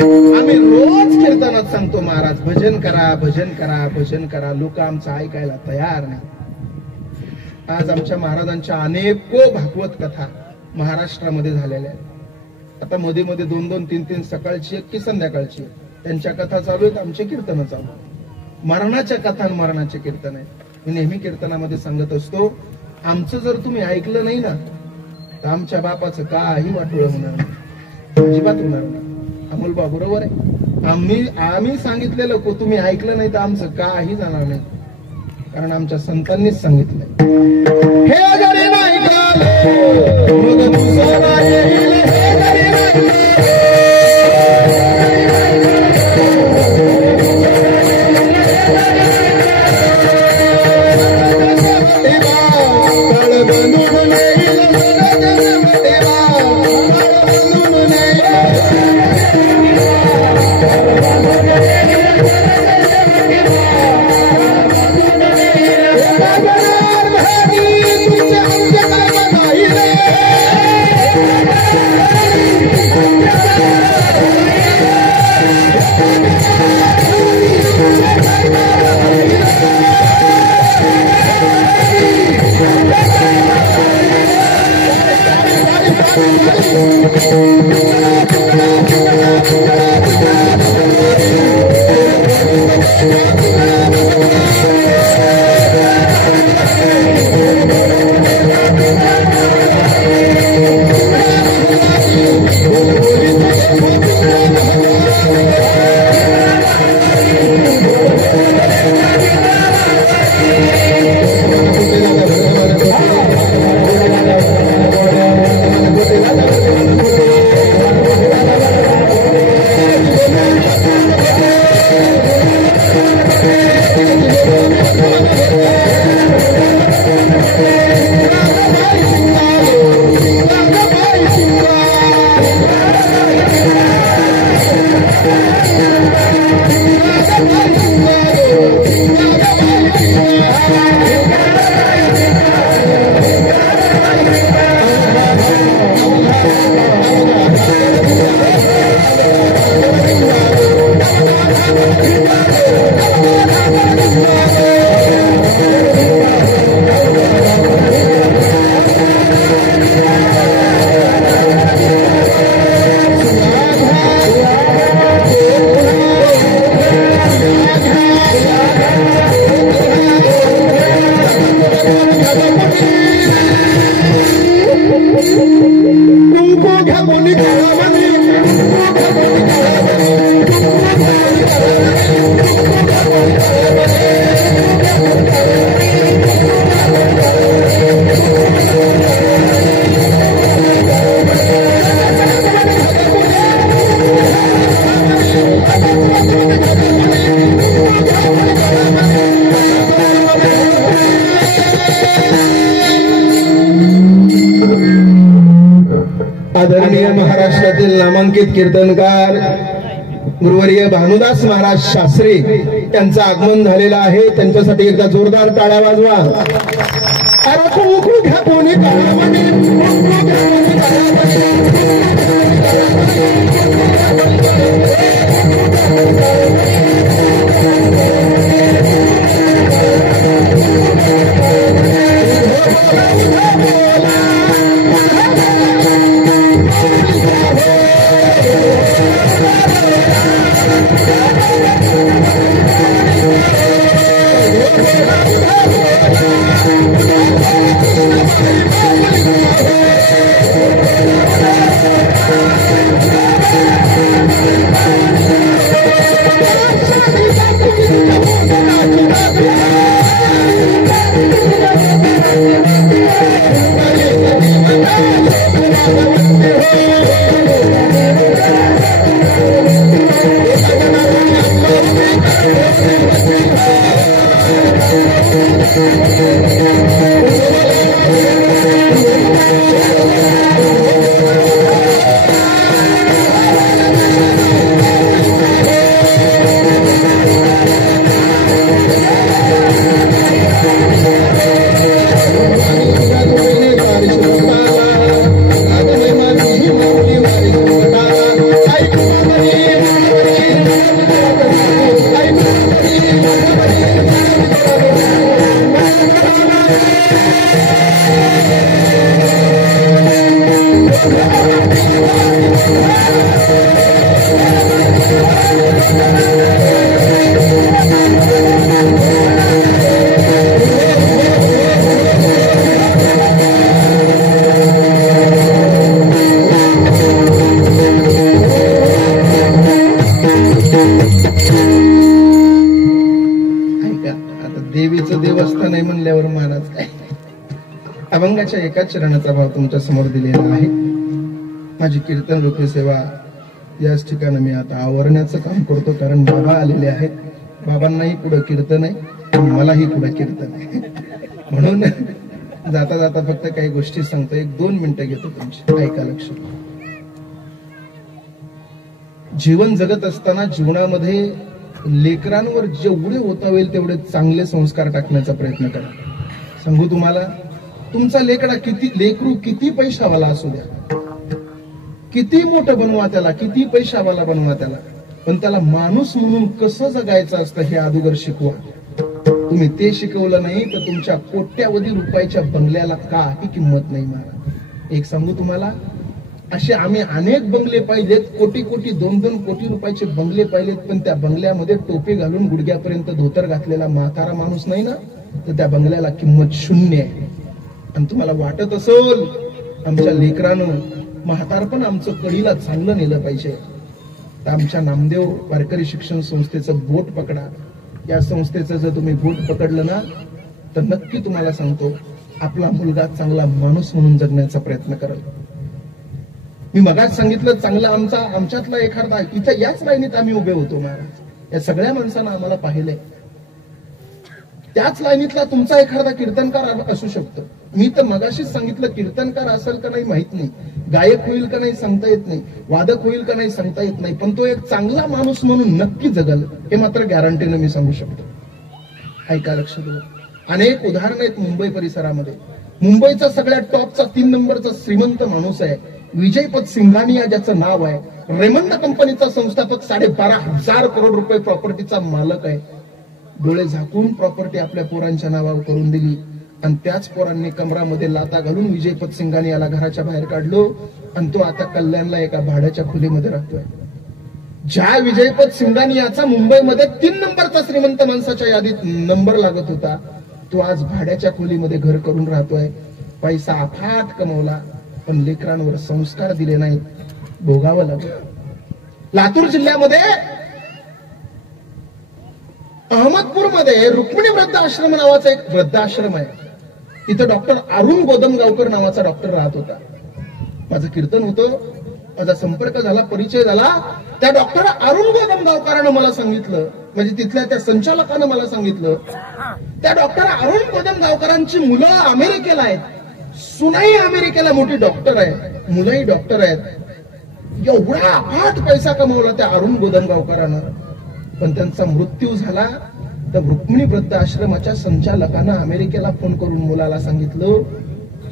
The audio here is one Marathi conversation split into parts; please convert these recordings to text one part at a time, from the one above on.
आम्ही रोज कीर्तनात सांगतो महाराज भजन करा भजन करा भजन करा. लोक आमचं ऐकायला तयार नाही. आज आमच्या महाराजांच्या अनेको भागवत कथा महाराष्ट्रामध्ये झालेल्या आहेत. आता मध्ये मध्ये 2-2, 3-3 सकाळची एक की संध्याकाळची त्यांच्या कथा चालू आहेत. आमचे कीर्तन चालू आहेत. मरणाच्या कथा मरणाचे कीर्तन आहेत. मी नेहमी कीर्तनामध्ये सांगत असतो आमचं जर तुम्ही ऐकलं नाही ना तर आमच्या बापाचं काही वाटोळं होणार नाही. अजिबात होणार नाही. अमोलबा बरोबर आहे. आम्ही सांगितलेलं तुम्ही ऐकलं नाही तर आमचं काही जाणार नाही. कारण आमच्या संतांनीच सांगितलंय हे जरी नाही मग दुसरा येईल. हे जरी नाही आदरणीय महाराष्ट्रातील नामांकित कीर्तनकार गुरुवर्य भानुदास महाराज शास्त्री यांचं आगमन झालेलं आहे. त्यांच्यासाठी एकदा जोरदार टाळ्या वाजवा. Thank you. तुमचं देवस्थान आहे म्हणल्यावर महाराज काय. अभंगाच्या एकाच चरणाचा भाव तुमच्या समोर दिलेला आहे. माझी कीर्तन रूपी सेवा याच ठिकाणी मी आता आवरण्याचं काम करतो, कारण बाबा आलेले आहेत. बाबांनाही पुढे कीर्तन आहे आणि मलाही पुढे कीर्तन आहे. म्हणून जाता जाता फक्त काही गोष्टी सांगतो. 1-2 मिनिटं घेतो तुमची, ऐका लक्ष. जीवन जगत असताना जीवनामध्ये लेकरांवर जेवढे होता होईल तेवढे चांगले संस्कार टाकण्याचा प्रयत्न करा. सांगू तुम्हाला, तुमचा लेकरू किती पैशावाला असू द्या, किती मोठं बनवा त्याला, किती पैशावाला बनवा त्याला, पण त्याला माणूस म्हणून कसं जगायचं असतं हे अगोदर शिकवा. तुम्ही ते शिकवलं नाही तर तुमच्या कोट्यावधी रुपयाच्या बंगल्याला काही किंमत नाही. महाराज एक सांगू तुम्हाला, असे आम्ही अनेक बंगले पाहिलेत, कोटी 2-2 कोटी रुपयाचे बंगले पाहिलेत, पण त्या बंगल्यामध्ये टोपी घालून गुडघ्यापर्यंत धोतर घातलेला म्हातारा माणूस नाही ना, तर त्या बंगल्याला किंमत 0 आहे. आणि तुम्हाला वाटत असेल आमच्या लेकरानं म्हातारपण आमचं कडीला चांगलं नेलं पाहिजे, तर आमच्या नामदेव वारकरी शिक्षण संस्थेचं बोट पकडा. या संस्थेचं जर तुम्ही बोट पकडलं ना, तर नक्की तुम्हाला सांगतो आपला मुलगा चांगला माणूस म्हणून जगण्याचा प्रयत्न करेल. मी मगाच सांगितलं, चांगला आमच्यातला एखादा इथं याच लाईनीत आम्ही उभे होतो महाराज. या सगळ्या माणसांना आम्हाला पाहिलंय. त्याच लाईनीतला तुमचा एखादा कीर्तनकार असू शकतो. मी तर मगाशीच सांगितलं, कीर्तनकार असेल का नाही माहित नाही, गायक होईल का नाही सांगता येत नाही, वादक होईल का नाही सांगता येत नाही, पण तो एक चांगला माणूस म्हणून नक्की जगल हे मात्र गॅरंटीनं मी सांगू शकतो. ऐका लक्ष देऊ. अनेक उदाहरणं आहेत मुंबई परिसरामध्ये. मुंबईचा सगळ्यात टॉपचा 3 नंबरचा श्रीमंत माणूस आहे विजयपत सिंघानिया, ज्याचं नाव आहे. रेमंड कंपनीचा संस्थापक, 12,500 करोड रुपये प्रॉपर्टीचा मालक आहे. डोळे झाकून प्रॉपर्टी आपल्या पोरांच्या नावावर करून दिली आणि त्याच पोरांनी कमरामध्ये लाता घालून विजयपत सिंघानियाला घराच्या बाहेर काढलो आणि तो आता कल्याणला एका भाड्याच्या खोलीमध्ये राहतोय. ज्या विजयपत सिंघानियाचा मुंबईमध्ये 3 नंबरचा श्रीमंत माणसाच्या यादीत नंबर लागत होता, तो आज भाड्याच्या खोलीमध्ये घर करून राहतोय. पैसा अफाट कमवला, पण लेकरांवर संस्कार दिले नाही, भोगावं लागलं. लातूर जिल्ह्यामध्ये अहमदपूरमध्ये रुक्मिणी वृद्धाश्रम नावाचा एक वृद्धाश्रम आहे. तिथे डॉक्टर अरुण गोदमगावकर नावाचा डॉक्टर राहत होता. माझं कीर्तन होतं, माझा संपर्क झाला, परिचय झाला. त्या डॉक्टर अरुण गोदमगावकरांना मला सांगितलं, म्हणजे तिथल्या त्या संचालकानं मला सांगितलं, त्या डॉक्टर अरुण गोदमगावकरांची मुलं अमेरिकेला आहेत, सुनाई अमेरिकेला मोठी डॉक्टर आहे, मुलंही डॉक्टर आहेत. एवढा अफाट पैसा कमवला त्या अरुण गोदमगावकरांना, पण त्यांचा मृत्यू झाला तर रुक्मिणी वृद्धाश्रमाच्या संचालकानं अमेरिकेला फोन करून मुलाला सांगितलं,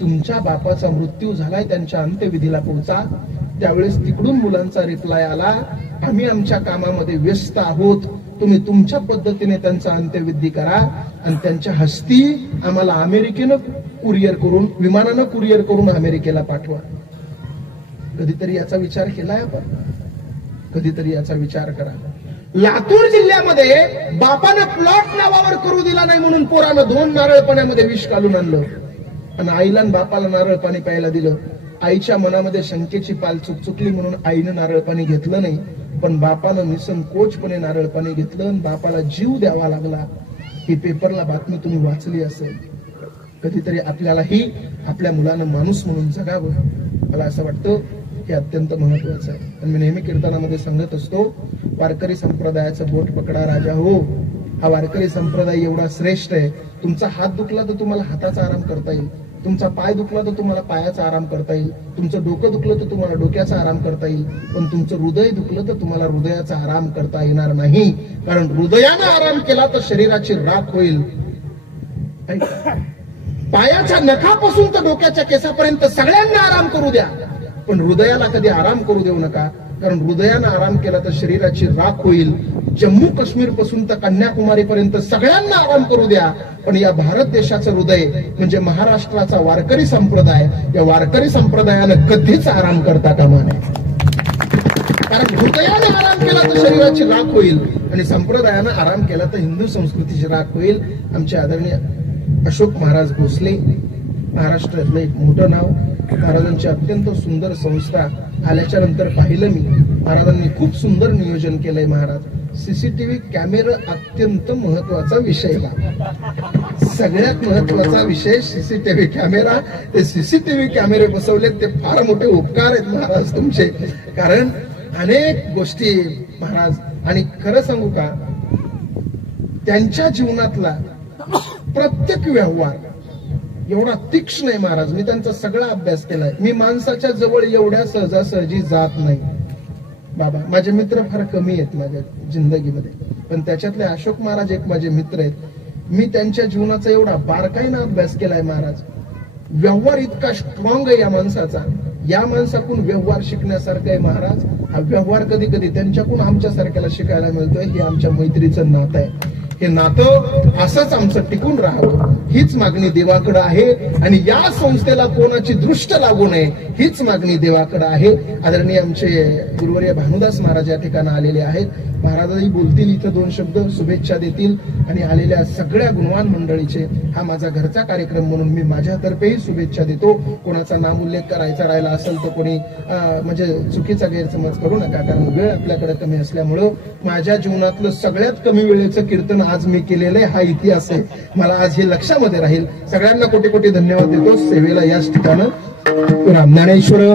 तुमच्या बापाचा मृत्यू झालाय, त्यांच्या अंत्यविधीला पोहोचा. त्यावेळेस तिकडून मुलांचा रिप्लाय आला, आम्ही आमच्या कामामध्ये व्यस्त आहोत, तुम्ही तुमच्या पद्धतीने त्यांचा अंत्यविधी करा आणि त्यांच्या हस्ती आम्हाला अमेरिकेनं कुरिअर करून, विमानानं कुरिअर करून अमेरिकेला पाठवा. कधीतरी याचा विचार केलाय आपण? कधीतरी याचा विचार करा. लातूर जिल्ह्यामध्ये बापानं प्लॉट नावावर करू दिला नाही म्हणून पोरानं 2 नारळ पाण्यामध्ये विष घालून आणलं आणि आईला आणि बापाला नारळ पाणी प्यायला दिलं. आईच्या मनामध्ये शंकेची पाल चुकचुकली म्हणून आईनं नारळ पाणी घेतलं नाही, पण बापानं निसंकोचपणे नारळ पाणी घेतलं आणि बापाला जीव द्यावा लागला. ही पेपरला बातमी तुम्ही वाचली असेल. कधीतरी आपल्यालाही आपल्या मुलानं माणूस म्हणून जगावं, मला असं वाटतं हे अत्यंत महत्वाचं आहे. आणि मी नेहमी कीर्तनामध्ये सांगत असतो, वारकरी संप्रदायाचं बोट पकडा राजा हो. हा वारकरी संप्रदाय एवढा श्रेष्ठ आहे, तुमचा हात दुखला तर तुम्हाला हाताचा आराम करता येईल, तुमचा पाय दुखला तर तुम्हाला पायाचा आराम करता येईल, तुमचं डोकं दुखलं तर तुम्हाला डोक्याचा आराम करता येईल, पण तुमचं हृदय दुखलं तर तुम्हाला हृदयाचा आराम करता येणार नाही. कारण हृदयानं आराम केला तर शरीराची राख होईल. पायाच्या नखापासून तर डोक्याच्या केसापर्यंत सगळ्यांना आराम करू द्या, पण हृदयाला कधी आराम करू देऊ नका, कारण हृदयानं आराम केला तर शरीराची राख होईल. जम्मू काश्मीर पासून तर कन्याकुमारी पर्यंत सगळ्यांना आराम करू द्या, पण या भारत देशाचं हृदय म्हणजे महाराष्ट्राचा वारकरी संप्रदाय, या वारकरी संप्रदायानं कधीच आराम करता कामा नये. कारण हृदयाने आराम केला तर शरीराची राख होईल आणि संप्रदायानं आराम केला तर हिंदू संस्कृतीची राख होईल. आमचे आदरणीय अशोक महाराज भोसले, महाराष्ट्रातलं एक मोठं नाव, महाराजांची अत्यंत सुंदर संस्था. आल्याच्या नंतर पाहिलं मी, महाराजांनी खूप सुंदर नियोजन केलंय. महाराज, सीसीटीव्ही कॅमेरा अत्यंत महत्वाचा विषय. सगळ्यात महत्वाचा विषय सीसीटीव्ही कॅमेरा. ते सीसीटीव्ही कॅमेरे बसवलेत ते फार मोठे उपकार आहेत महाराज तुमचे. कारण अनेक गोष्टी महाराज, आणि खरं सांगू का, त्यांच्या जीवनातला प्रत्येक व्यवहार एवढा तीक्ष्ण आहे महाराज. मी त्यांचा सगळा अभ्यास केलाय. मी माणसाच्या जवळ एवढ्या सहजासहजी जात नाही बाबा. माझे मित्र फार कमी आहेत माझ्या जिंदगीमध्ये, पण त्याच्यातले अशोक महाराज एक माझे मित्र आहेत. मी त्यांच्या जीवनाचा एवढा बारकाईनं अभ्यास केलाय महाराज. व्यवहार इतका स्ट्रॉंग आहे या माणसाचा. या माणसाकडून व्यवहार शिकण्यासारखं आहे महाराज. हा व्यवहार कधी कधी त्यांच्याकडून आमच्या सारख्याला शिकायला मिळतोय. हे आमच्या मैत्रीचं नातं आहे. हे नातं असंच आमचं टिकून राहावं हीच मागणी देवाकडे आहे. आणि या संस्थेला कोणाची दृष्ट लागू नये हीच मागणी देवाकडे आहे. आदरणीय आमचे गुरुवर्य भानुदास महाराज या ठिकाणी आलेले आहेत. महाराजही बोलतील, इथं 2 शब्द शुभेच्छा देतील. आणि आलेल्या सगळ्या गुणवान मंडळीचे हा माझा घरचा कार्यक्रम म्हणून मी माझ्यातर्फेही शुभेच्छा देतो. कोणाचा नाम उल्लेख करायचा राहिला असेल तर कोणी म्हणजे चुकीचा गैरसमज करू नका, कारण वेळ आपल्याकडे कमी असल्यामुळं माझ्या जीवनातलं सगळ्यात कमी वेळेचं कीर्तन आज मी केलेलं आहे. हा इतिहास आहे. मला आज हे लक्षामध्ये राहील. सगळ्यांना कोटी कोटी धन्यवाद देतो. सेवेला याच ठिकाणं राम ज्ञानेश्वर.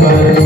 Bye.